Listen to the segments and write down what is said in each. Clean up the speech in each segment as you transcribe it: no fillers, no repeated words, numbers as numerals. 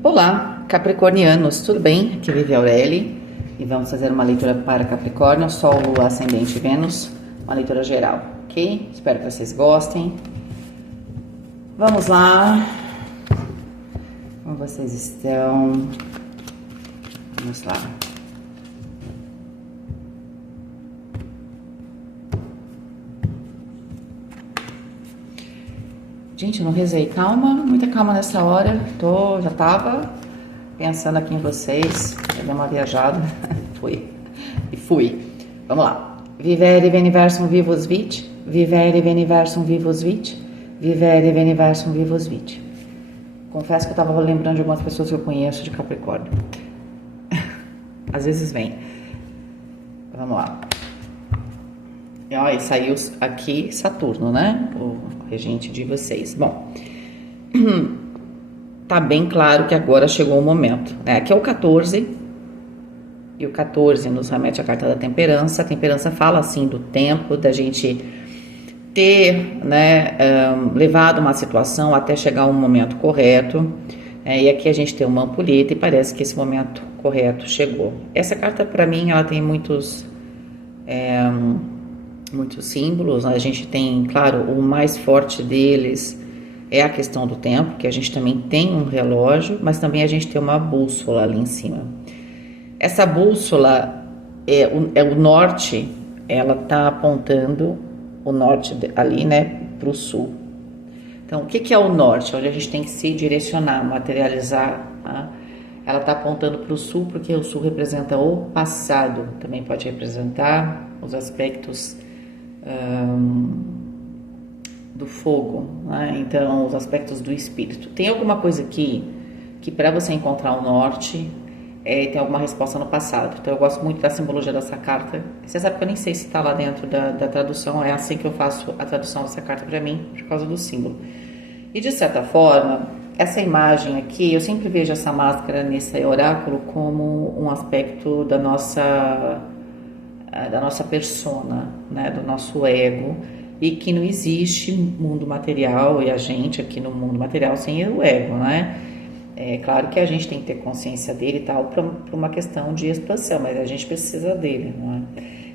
Olá, capricornianos, tudo bem? Aqui vive a Aurélie e vamos fazer uma leitura para Capricórnio, Sol, Lua, Ascendente e Vênus, uma leitura geral, ok? Espero que vocês gostem. Vamos lá. Como vocês estão? Vamos lá. Gente, eu não rezei. Calma, muita calma nessa hora. Já tava pensando aqui em vocês. Eu dei uma viajada. Fui. Vamos lá. Vivere veniversum vivus vit. Vivere veniversum vivus vit. Vivere veniversum vivus vit. Confesso que eu tava lembrando de algumas pessoas que eu conheço de Capricórnio. Às vezes vem. Vamos lá. E saiu aqui Saturno, né? O regente de vocês. Bom, tá bem claro que agora chegou o momento, né? Aqui é o 14, e o 14 nos remete à carta da temperança. A temperança fala, assim, do tempo, da gente ter, né, levado uma situação até chegar um momento correto, e aqui a gente tem uma ampulheta e parece que esse momento correto chegou. Essa carta, para mim, ela tem muitos símbolos. A gente tem, claro, o mais forte deles é a questão do tempo, que a gente também tem um relógio, mas também a gente tem uma bússola ali em cima. Essa bússola é o norte, ela tá apontando o norte ali, né, para o sul. Então, o que é o norte? Onde a gente tem que se direcionar, materializar, tá? Ela tá apontando para o sul, porque o sul representa o passado, também pode representar os aspectos do fogo, né? Então, os aspectos do espírito. Tem alguma coisa aqui que para você encontrar o norte, tem alguma resposta no passado. Então, eu gosto muito da simbologia dessa carta. Você sabe que eu nem sei se está lá dentro da tradução, é assim que eu faço a tradução dessa carta para mim, por causa do símbolo. E, de certa forma, essa imagem aqui, eu sempre vejo essa máscara nesse oráculo como um aspecto da nossa persona, né, do nosso ego, e que não existe mundo material e a gente aqui no mundo material sem o ego, né? É claro que a gente tem que ter consciência dele e tal para uma questão de expansão, mas a gente precisa dele, não é?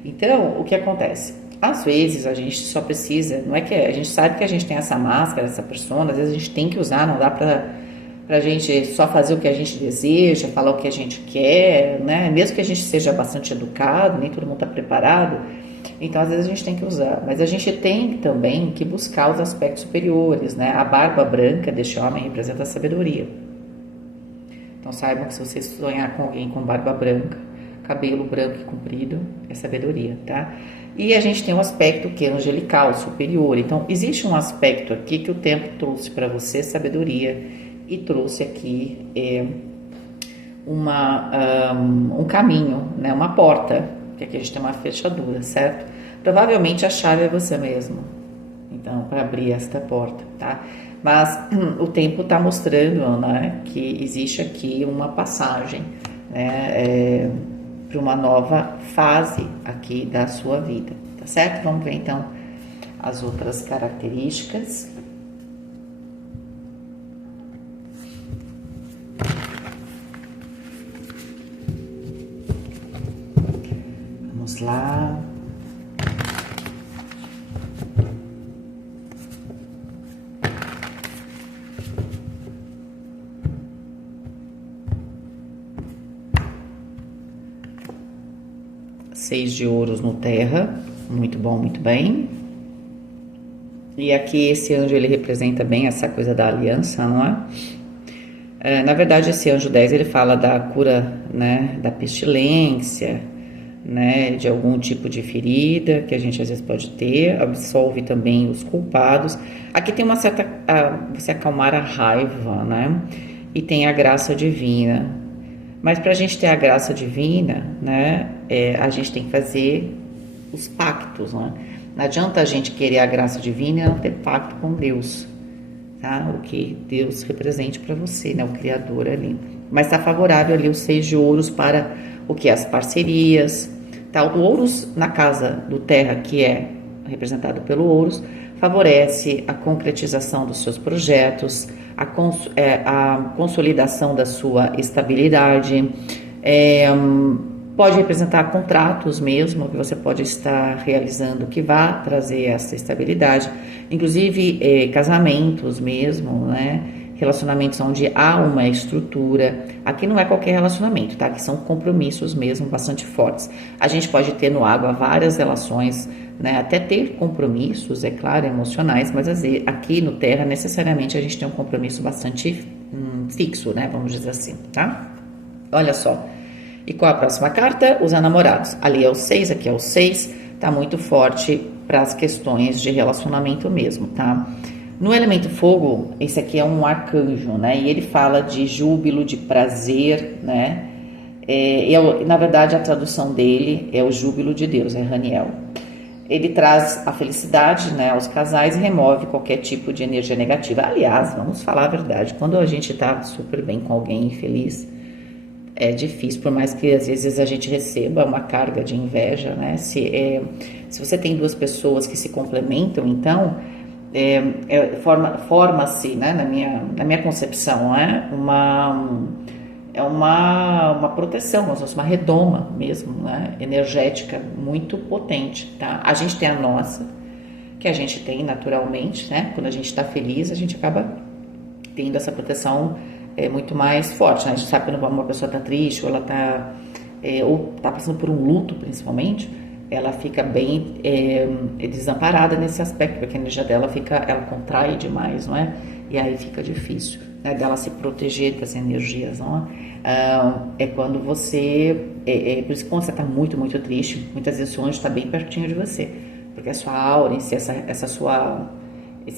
Então, o que acontece? Às vezes a gente só precisa, não é que a gente sabe que a gente tem essa máscara, essa persona, às vezes a gente tem que usar, não dá pra gente só fazer o que a gente deseja, falar o que a gente quer, né? Mesmo que a gente seja bastante educado, nem todo mundo está preparado, então às vezes a gente tem que usar. Mas a gente tem também que buscar os aspectos superiores, né? A barba branca deste homem representa a sabedoria. Então saibam que se você sonhar com alguém com barba branca, cabelo branco e comprido, é sabedoria, tá? E a gente tem um aspecto que é angelical, superior. Então existe um aspecto aqui que o tempo trouxe para você, sabedoria, e trouxe aqui um caminho, né, uma porta, que aqui a gente tem uma fechadura, certo? Provavelmente a chave é você mesmo, então, para abrir esta porta, tá? Mas o tempo está mostrando, né, que existe aqui uma passagem, né, para uma nova fase aqui da sua vida, tá certo? Vamos ver então as outras características. Vamos lá. Seis de ouros no terra, muito bom, muito bem. E aqui esse anjo, ele representa bem essa coisa da aliança, não é? Na verdade, esse anjo 10, ele fala da cura, né, da pestilência, né, de algum tipo de ferida que a gente às vezes pode ter, absolve também os culpados. Aqui tem uma certa, você acalmar a raiva, né, e tem a graça divina. Mas para a gente ter a graça divina, né, a gente tem que fazer os pactos, né? Não adianta a gente querer a graça divina e não ter pacto com Deus, tá? O que Deus represente para você, né, o Criador ali. Mas está favorável ali o 6 de ouros para o que? As parcerias, tá? O ouros na casa do terra, que é representado pelo ouros, favorece a concretização dos seus projetos, a consolidação da sua estabilidade, pode representar contratos mesmo que você pode estar realizando que vá trazer essa estabilidade, inclusive casamentos mesmo, né? Relacionamentos onde há uma estrutura. Aqui não é qualquer relacionamento, tá? Aqui são compromissos mesmo bastante fortes. A gente pode ter no água várias relações, né? Até ter compromissos, é claro, emocionais, mas aqui no terra necessariamente a gente tem um compromisso bastante fixo, né? Vamos dizer assim, tá? Olha só. E qual a próxima carta? Os enamorados. Ali é o 6, aqui é o 6. Tá muito forte para as questões de relacionamento mesmo, tá? No elemento fogo, esse aqui é um arcanjo, né? E ele fala de júbilo, de prazer, né? Na verdade, a tradução dele é o júbilo de Deus, é Raniel. Ele traz a felicidade, né, aos casais e remove qualquer tipo de energia negativa. Aliás, vamos falar a verdade, quando a gente tá super bem com alguém feliz, é difícil, por mais que às vezes a gente receba uma carga de inveja, né? Se você tem duas pessoas que se complementam, então forma-se, né, na minha concepção, né, uma proteção, como se fosse uma redoma mesmo, né, energética muito potente, tá? A gente tem a nossa, que a gente tem naturalmente, né? Quando a gente está feliz, a gente acaba tendo essa proteção muito mais forte, né? A gente sabe quando uma pessoa está triste ou ela ou está passando por um luto, principalmente, ela fica bem desamparada nesse aspecto, porque a energia dela ela contrai demais, não é? E aí fica difícil, né, dela se proteger das energias, não é? É quando você, por isso que quando você está muito, muito triste, muitas vezes o seu anjo está bem pertinho de você, porque a sua aura, esse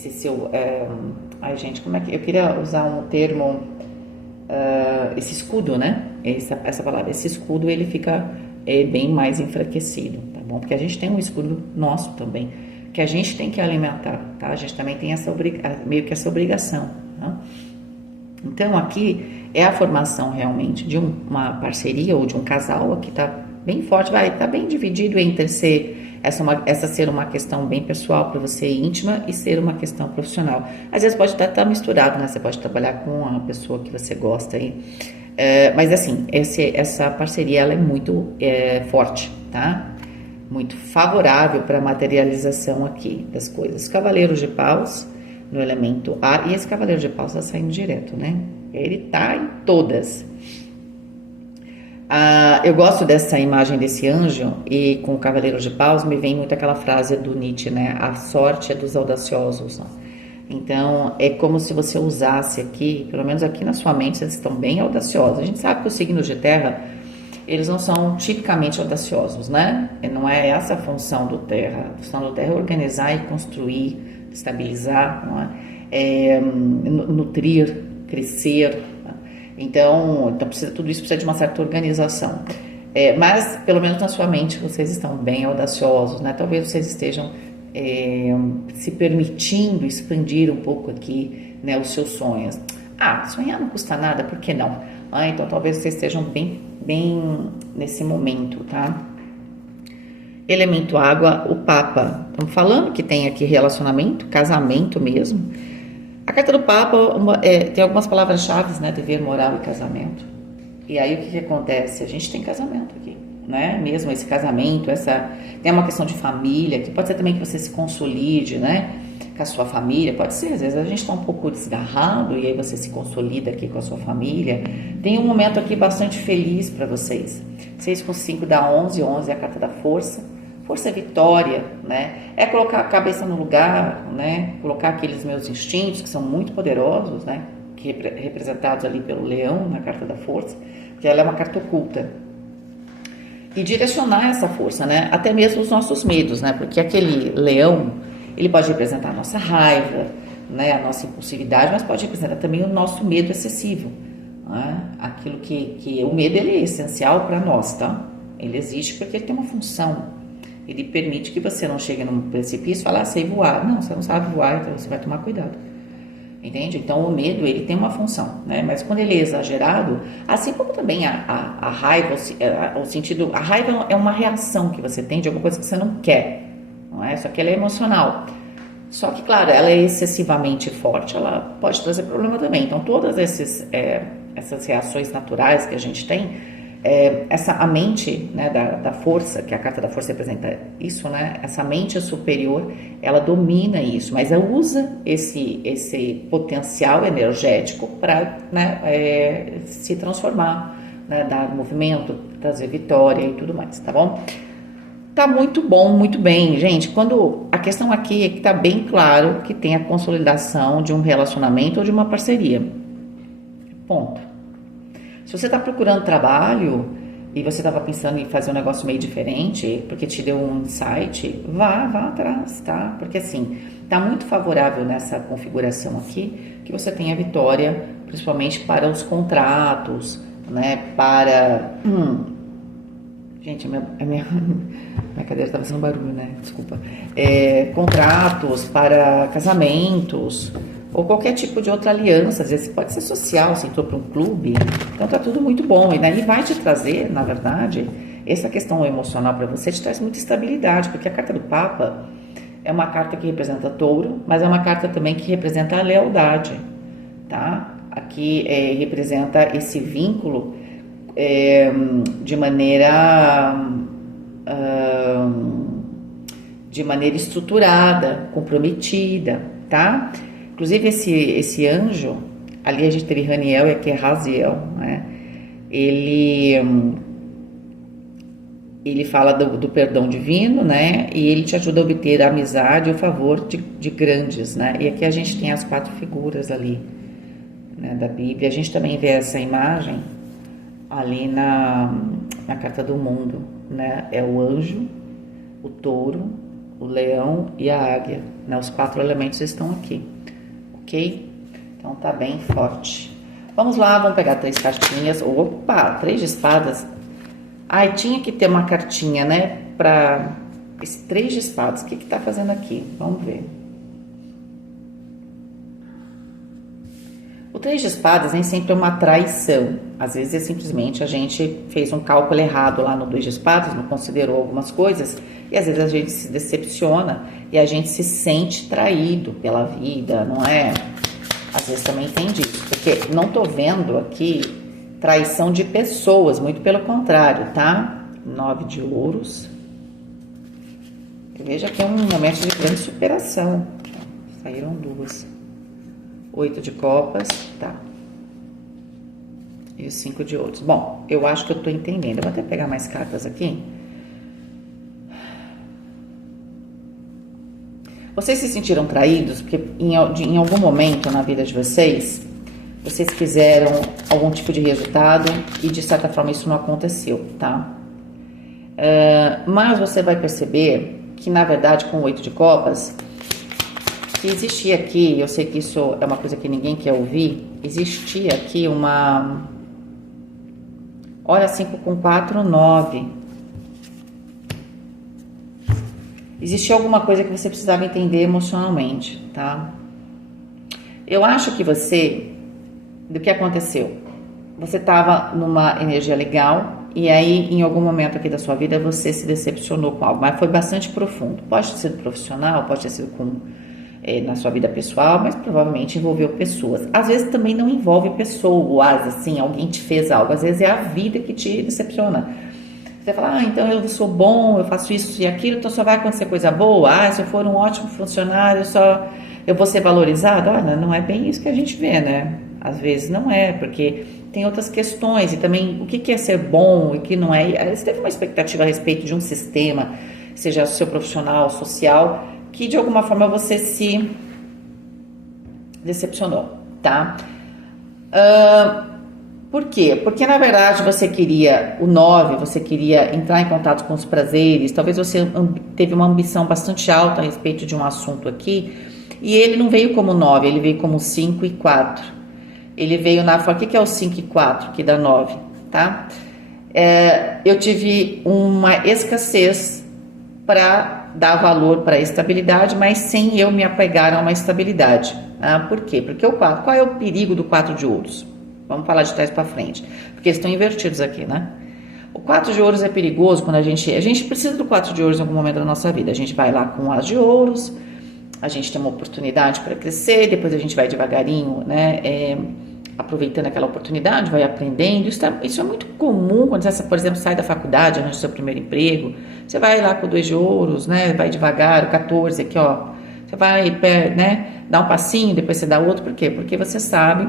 seu, ai gente, como é que, eu queria usar um termo, esse escudo, né? Essa palavra, esse escudo, ele fica bem mais enfraquecido, tá bom? Porque a gente tem um escudo nosso também, que a gente tem que alimentar, tá? A gente também tem meio que essa obrigação, tá? Então aqui é a formação realmente de uma parceria ou de um casal, aqui tá bem forte, vai estar bem dividido entre essa ser uma questão bem pessoal para você, íntima, e ser uma questão profissional. Às vezes pode estar misturado, né? Você pode trabalhar com a pessoa que você gosta aí. Mas assim, essa parceria ela é muito forte, tá? Muito favorável para a materialização aqui das coisas. Cavaleiro de Paus no elemento ar, e esse Cavaleiro de Paus está saindo direto, né? Ele tá em todas. Eu gosto dessa imagem desse anjo, e com o Cavaleiro de Paus me vem muito aquela frase do Nietzsche, né? A sorte é dos audaciosos, né? Então, é como se você usasse aqui, pelo menos aqui na sua mente, vocês estão bem audaciosos. A gente sabe que os signos de terra, eles não são tipicamente audaciosos, né? Não é essa a função do terra. A função do terra é organizar e construir, estabilizar, não é? Nutrir, crescer. Então tudo isso precisa de uma certa organização. Mas, pelo menos na sua mente, vocês estão bem audaciosos, né? Talvez vocês estejam se permitindo expandir um pouco aqui, né, os seus sonhos. Sonhar não custa nada, por que não? Então talvez vocês estejam bem nesse momento, tá? Elemento água, o Papa. Estamos falando que tem aqui relacionamento, casamento mesmo. A carta do Papa tem algumas palavras-chave, né? Dever, moral e casamento. E aí o que acontece? A gente tem casamento aqui, né? Mesmo esse casamento, tem uma questão de família, que pode ser também que você se consolide, né? Com a sua família, pode ser, às vezes a gente está um pouco desgarrado e aí você se consolida aqui com a sua família. Tem um momento aqui bastante feliz para vocês. 6 com 5 dá 11, 11 é a carta da força. Força é vitória, né? É colocar a cabeça no lugar, né? Colocar aqueles meus instintos que são muito poderosos, né? Representados ali pelo leão na carta da força, porque ela é uma carta oculta. E direcionar essa força, né? Até mesmo os nossos medos, né? Porque aquele leão, ele pode representar a nossa raiva, né? A nossa impulsividade, mas pode representar também o nosso medo excessivo, né? Aquilo que o medo, ele é essencial para nós, tá? Ele existe porque ele tem uma função. Ele permite que você não chegue num precipício e fale, sei voar. Não, você não sabe voar, então você vai tomar cuidado. Entende? Então, o medo, ele tem uma função, né? Mas quando ele é exagerado, assim como também a raiva, o sentido... A raiva é uma reação que você tem de alguma coisa que você não quer, não é? Só que ela é emocional. Só que, claro, ela é excessivamente forte, ela pode trazer problema também. Então, todas essas reações naturais que a gente tem, a mente, né, da força, que a carta da força representa isso, né, essa mente superior, ela domina isso, mas ela usa esse potencial energético para, né, se transformar, né, dar movimento, trazer vitória e tudo mais, tá bom? Tá muito bom, muito bem, gente. Quando a questão aqui é que tá bem claro que tem a consolidação de um relacionamento ou de uma parceria. Ponto. Se você está procurando trabalho e você estava pensando em fazer um negócio meio diferente, porque te deu um insight, vá atrás, tá? Porque assim, tá muito favorável nessa configuração aqui que você tenha vitória, principalmente para os contratos, né? Para gente, minha cadeira está fazendo barulho, né? Desculpa. Contratos para casamentos ou qualquer tipo de outra aliança. Às vezes pode ser social, se entrou para um clube. Então tá tudo muito bom. E daí vai te trazer, na verdade, essa questão emocional para você te traz muita estabilidade, porque a carta do Papa é uma carta que representa touro, mas é uma carta também que representa a lealdade, tá? Aqui representa esse vínculo de maneira estruturada, comprometida, tá? Inclusive esse anjo, ali a gente teve Raniel e aqui é Raziel, né? Ele fala do perdão divino, né? E ele te ajuda a obter a amizade e o favor de grandes, né? E aqui a gente tem as 4 figuras ali, né, da Bíblia. A gente também vê essa imagem ali na carta do mundo, né? É o anjo, o touro, o leão e a águia, né? Os 4 elementos estão aqui, ok? Então tá bem forte. Vamos lá, vamos pegar 3 cartinhas. Opa, 3 de espadas. Ai, tinha que ter uma cartinha, né? Para esse 3 de espadas. O que tá fazendo aqui? Vamos ver. O 3 de espadas nem sempre é uma traição. Às vezes é simplesmente a gente fez um cálculo errado lá no 2 de espadas, não considerou algumas coisas, e às vezes a gente se decepciona e a gente se sente traído pela vida, não é? Às vezes também tem disso, porque não tô vendo aqui traição de pessoas, muito pelo contrário, tá? 9 de ouros. Eu vejo aqui um momento de grande superação. Saíram 2. 8 de copas, tá. E 5 de ouros. Bom, eu acho que eu tô entendendo. Eu vou até pegar mais cartas aqui. Vocês se sentiram traídos? Porque em algum momento na vida de vocês fizeram algum tipo de resultado e de certa forma isso não aconteceu, tá? Mas você vai perceber que na verdade com o 8 de copas, que existia aqui, eu sei que isso é uma coisa que ninguém quer ouvir, existia aqui uma... Olha, 5 com 4, 9. Existia alguma coisa que você precisava entender emocionalmente, tá? Eu acho que do que aconteceu? Você estava numa energia legal e aí em algum momento aqui da sua vida você se decepcionou com algo, mas foi bastante profundo. Pode ter sido profissional, pode ter sido na sua vida pessoal, mas provavelmente envolveu pessoas. Às vezes também não envolve pessoas, assim, alguém te fez algo. Às vezes é a vida que te decepciona. Você fala, então eu sou bom, eu faço isso e aquilo, então só vai acontecer coisa boa. Se eu for um ótimo funcionário, eu vou ser valorizado. Olha, não é bem isso que a gente vê, né? Às vezes não é, porque tem outras questões. E também, o que é ser bom e o que não é. Você teve uma expectativa a respeito de um sistema, seja o seu profissional, social, que de alguma forma você se decepcionou, tá? Por quê? Porque na verdade você queria o 9, você queria entrar em contato com os prazeres, talvez você teve uma ambição bastante alta a respeito de um assunto aqui, e ele não veio como 9, ele veio como 5 e 4. Ele veio na forma, o que é o 5 e 4, que dá 9, tá? Eu tive uma escassez para dar valor para a estabilidade, mas sem eu me apegar a uma estabilidade. Por quê? Porque o 4, qual é o perigo do 4 de ouros? Vamos falar de trás para frente, porque eles estão invertidos aqui, né? O 4 de ouros é perigoso quando a gente precisa do 4 de ouros em algum momento da nossa vida. A gente vai lá com o as de ouros, a gente tem uma oportunidade para crescer, depois a gente vai devagarinho, né, aproveitando aquela oportunidade, vai aprendendo. Isso é muito comum quando você, por exemplo, sai da faculdade, arranja seu primeiro emprego, você vai lá com 2 de ouros, né, vai devagar, o 14 aqui, ó, você vai, né, dá um passinho, depois você dá outro, por quê? Porque você sabe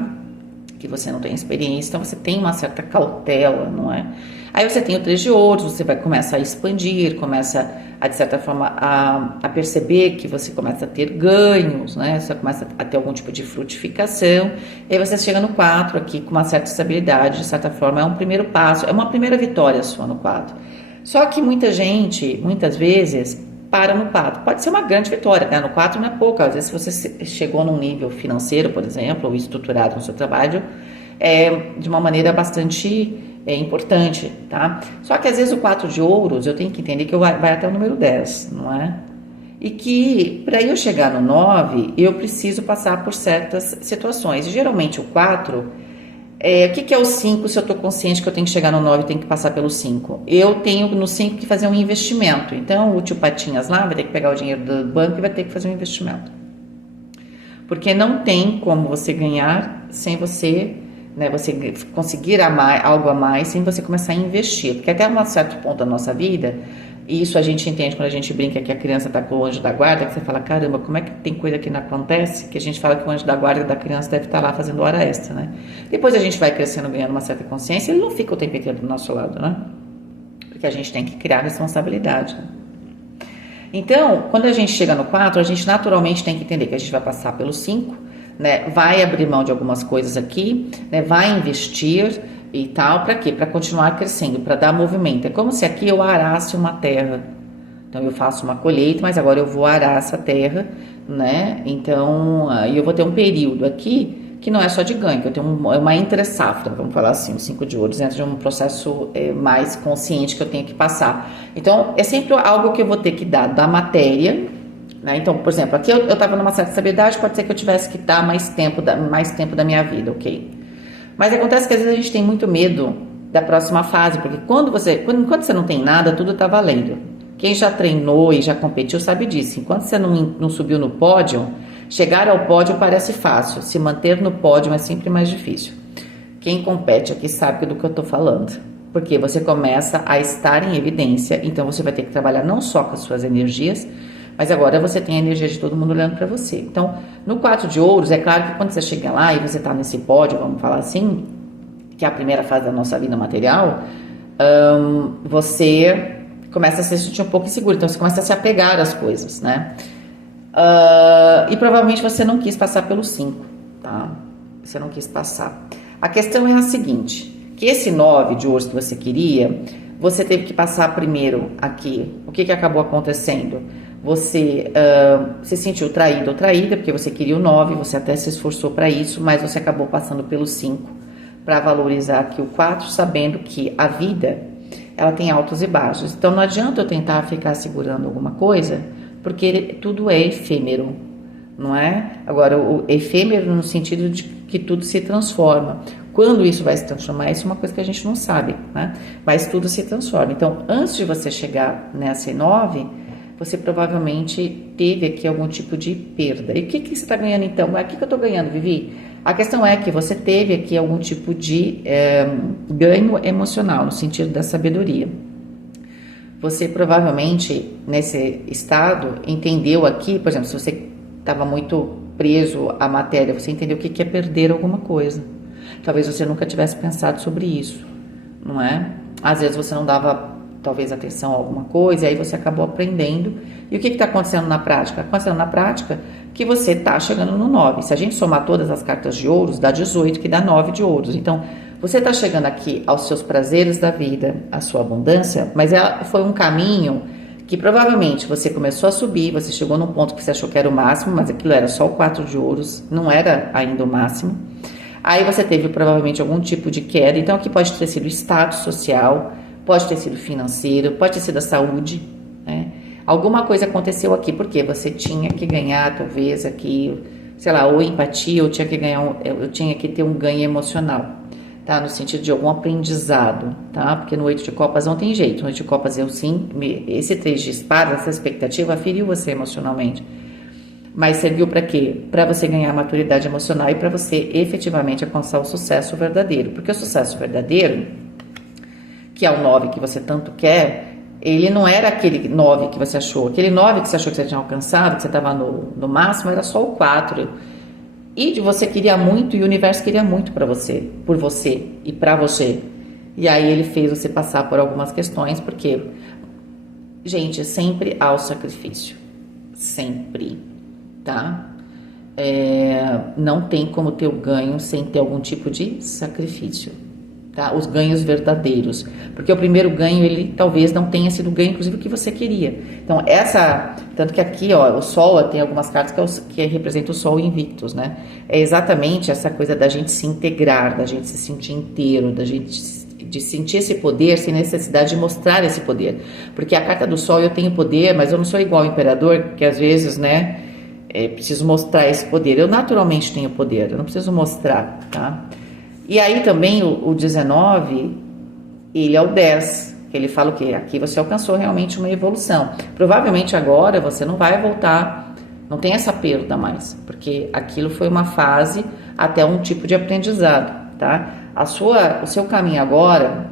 que você não tem experiência, então você tem uma certa cautela, não é? Aí você tem o 3 de ouros, você vai começar a expandir, começa a, de certa forma, a perceber que você começa a ter ganhos, né? Você começa a ter algum tipo de frutificação, e aí você chega no 4 aqui com uma certa estabilidade, de certa forma, é um primeiro passo, é uma primeira vitória sua no 4. Só que muita gente, muitas vezes, para no 4. Pode ser uma grande vitória, né? No 4 não é pouco. Às vezes, se você chegou num nível financeiro, por exemplo, ou estruturado no seu trabalho, de uma maneira bastante importante, tá? Só que às vezes o 4 de ouros, eu tenho que entender que vai até o número 10, não é? E que para eu chegar no 9, eu preciso passar por certas situações. E geralmente o 4, o que é o 5 se eu estou consciente que eu tenho que chegar no 9 e tenho que passar pelo 5? Eu tenho no 5 que fazer um investimento. Então o tio Patinhas lá vai ter que pegar o dinheiro do banco e vai ter que fazer um investimento. Porque não tem como você ganhar sem você, né, você conseguir algo a mais sem você começar a investir. Porque até um certo ponto da nossa vida, e isso a gente entende quando a gente brinca que a criança está com o anjo da guarda, que você fala, caramba, como é que tem coisa que não acontece? Que a gente fala que o anjo da guarda da criança deve estar lá fazendo hora extra, né? Depois a gente vai crescendo, ganhando uma certa consciência, ele não fica o tempo inteiro do nosso lado, né? Porque a gente tem que criar responsabilidade, né? Então, quando a gente chega no 4, a gente naturalmente tem que entender que a gente vai passar pelo 5, né? Vai abrir mão de algumas coisas aqui, né? Vai investir e tal, para quê? Para continuar crescendo, para dar movimento. É como se aqui eu arasse uma terra. Então eu faço uma colheita, mas agora eu vou arar essa terra, né? Então, eu vou ter um período aqui que não é só de ganho, que eu tenho uma entre-safra, vamos falar assim, o 5 de ouros, dentro de um processo mais consciente que eu tenho que passar. Então, é sempre algo que eu vou ter que dar da matéria, né? Então, por exemplo, aqui eu estava numa certa estabilidade, pode ser que eu tivesse que dar mais tempo da minha vida, ok? Mas acontece que às vezes a gente tem muito medo da próxima fase, porque enquanto você não tem nada, tudo está valendo. Quem já treinou e já competiu sabe disso. Enquanto você não subiu no pódio, chegar ao pódio parece fácil. Se manter no pódio é sempre mais difícil. Quem compete aqui sabe do que eu estou falando. Porque você começa a estar em evidência, então você vai ter que trabalhar não só com as suas energias, mas agora você tem a energia de todo mundo olhando para você. Então, no 4 de ouros, é claro que quando você chega lá e você está nesse pódio, vamos falar assim, que é a primeira fase da nossa vida material, você começa a se sentir um pouco inseguro, então você começa a se apegar às coisas, né? E provavelmente você não quis passar pelo 5, tá? Você não quis passar. A questão é a seguinte, que esse 9 de ouros que você queria, você teve que passar primeiro aqui. O que acabou acontecendo? Você se sentiu traído ou traída, porque você queria o 9, você até se esforçou para isso, mas você acabou passando pelo 5 para valorizar aqui o 4, sabendo que a vida, ela tem altos e baixos. Então não adianta eu tentar ficar segurando alguma coisa, porque tudo é efêmero, não é? Agora, o efêmero no sentido de que tudo se transforma. Quando isso vai se transformar, isso é uma coisa que a gente não sabe, né? Mas tudo se transforma. Então, antes de você chegar nessa 9, você provavelmente teve aqui algum tipo de perda. E o que você está ganhando então? O que eu estou ganhando, Vivi? A questão é que você teve aqui algum tipo de ganho emocional, no sentido da sabedoria. Você provavelmente, nesse estado, entendeu aqui, por exemplo, se você estava muito preso à matéria, você entendeu o que é perder alguma coisa. Talvez você nunca tivesse pensado sobre isso, não é? Às vezes você não dava, talvez, atenção a alguma coisa, e aí você acabou aprendendo. E o que está acontecendo na prática? Acontecendo na prática que você está chegando no 9. Se a gente somar todas as cartas de ouros, dá 18, que dá 9 de ouros. Então, você está chegando aqui aos seus prazeres da vida, à sua abundância, mas foi um caminho que provavelmente você começou a subir, você chegou num ponto que você achou que era o máximo, mas aquilo era só o 4 de ouros, não era ainda o máximo. Aí você teve provavelmente algum tipo de queda, então aqui pode ter sido status social, pode ter sido financeiro, pode ter sido a saúde, né? Alguma coisa aconteceu aqui, porque você tinha que ganhar, talvez, aqui, sei lá, ou empatia, ou tinha que ganhar, eu tinha que ter um ganho emocional, tá? No sentido de algum aprendizado, tá? Porque no 8 de copas não tem jeito, no 8 de copas esse 3 de espadas, essa expectativa feriu você emocionalmente. Mas serviu para quê? Para você ganhar maturidade emocional e para você efetivamente alcançar o sucesso verdadeiro. Porque o sucesso verdadeiro, que é o 9 que você tanto quer, ele não era aquele 9 que você achou. Aquele 9 que você achou que você tinha alcançado, que você estava no máximo, era só o 4. E você queria muito e o universo queria muito para você, por você e para você. E aí ele fez você passar por algumas questões, porque, gente, sempre há o sacrifício. Sempre, tá? Não tem como ter o ganho sem ter algum tipo de sacrifício, tá? Os ganhos verdadeiros. Porque o primeiro ganho, ele talvez não tenha sido o ganho, inclusive, que você queria. Então, tanto que aqui, ó, o Sol, tem algumas cartas que representam o Sol Invictus, né? É exatamente essa coisa da gente se integrar, da gente se sentir inteiro, da gente de sentir esse poder sem necessidade de mostrar esse poder. Porque a carta do Sol, eu tenho poder, mas eu não sou igual ao Imperador, que às vezes, né, preciso mostrar esse poder. Eu naturalmente tenho poder, eu não preciso mostrar, tá? E aí também o 19, ele é o 10, que ele fala o quê? Aqui você alcançou realmente uma evolução. Provavelmente agora você não vai voltar, não tem essa perda mais, porque aquilo foi uma fase até um tipo de aprendizado, tá? O seu caminho agora,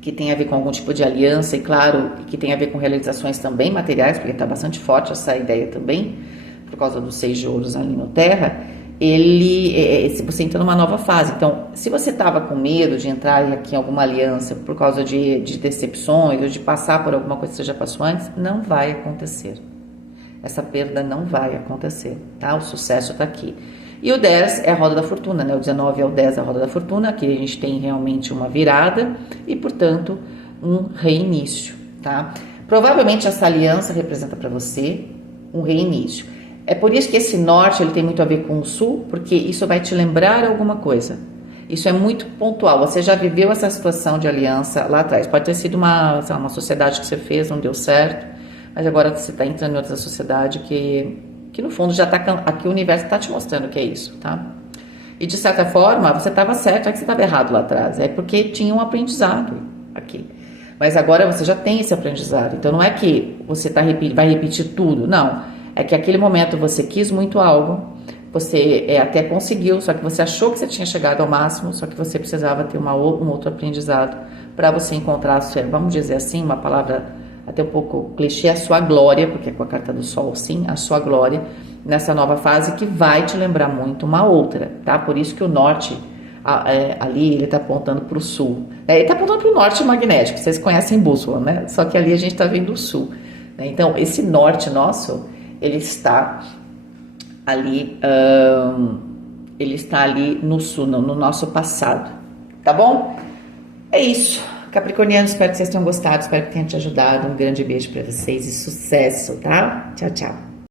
que tem a ver com algum tipo de aliança, e claro, que tem a ver com realizações também materiais, porque está bastante forte essa ideia também, por causa dos 6 de ouros ali no Terra, você entra numa nova fase. Então, se você estava com medo de entrar aqui em alguma aliança por causa de decepções, ou de passar por alguma coisa que você já passou antes, não vai acontecer. Essa perda não vai acontecer, tá? O sucesso está aqui. E o 10 é a roda da fortuna, né? O 19 é o 10, a roda da fortuna. Aqui a gente tem realmente uma virada e, portanto, um reinício, tá? Provavelmente essa aliança representa para você um reinício. É por isso que esse norte ele tem muito a ver com o sul, porque isso vai te lembrar alguma coisa. Isso é muito pontual. Você já viveu essa situação de aliança lá atrás. Pode ter sido uma sociedade que você fez, não deu certo, mas agora você está entrando em outra sociedade que no fundo já está aqui, o universo está te mostrando que é isso, tá? E de certa forma você estava certo, é que você estava errado lá atrás, é porque tinha um aprendizado aqui, mas agora você já tem esse aprendizado. Então não é que você vai repetir tudo, não, é que aquele momento você quis muito algo, você até conseguiu, só que você achou que você tinha chegado ao máximo, só que você precisava ter um outro aprendizado para você encontrar, vamos dizer assim, uma palavra até um pouco clichê, a sua glória, porque é com a carta do Sol, sim, a sua glória, nessa nova fase que vai te lembrar muito uma outra, tá? Por isso que o norte, ali, ele tá apontando para o sul. Ele tá apontando para o norte magnético, vocês conhecem bússola, né? Só que ali a gente tá vendo o sul, né? Então, esse norte nosso, ele está ali no sul, no nosso passado, tá bom? É isso. Capricorniano, espero que vocês tenham gostado, espero que tenha te ajudado. Um grande beijo para vocês e sucesso, tá? Tchau, tchau.